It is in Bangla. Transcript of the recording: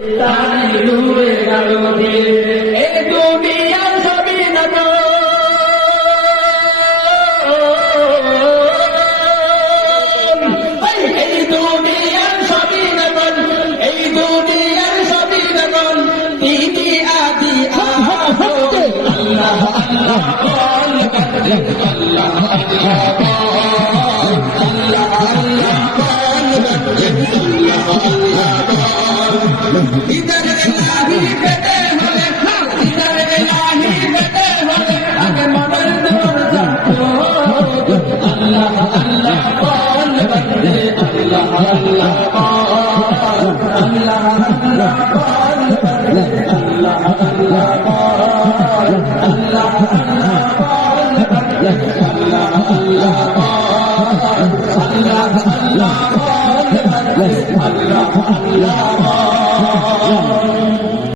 তারি ডুবে গেল এই দুনিয়ার সবই নগর এই দুনিয়ার সবই নগর এই দুনিয়ার সবই নগর তিনি আদি আল্লাহ আল্লাহ বল আল্লাহ इधर इलाही बेटे होले इधर इलाही बेटे होले आगे मगर दूर जाओ अल्लाह अल्लाह बोल बंदे अल्लाह अल्लाह अल्लाह अल्लाह बोल बंदे अल्लाह अल्लाह अल्लाह अल्लाह बोल बंदे अल्लाह अल्लाह अल्लाह अल्लाह बोल बंदे अल्लाह अल्लाह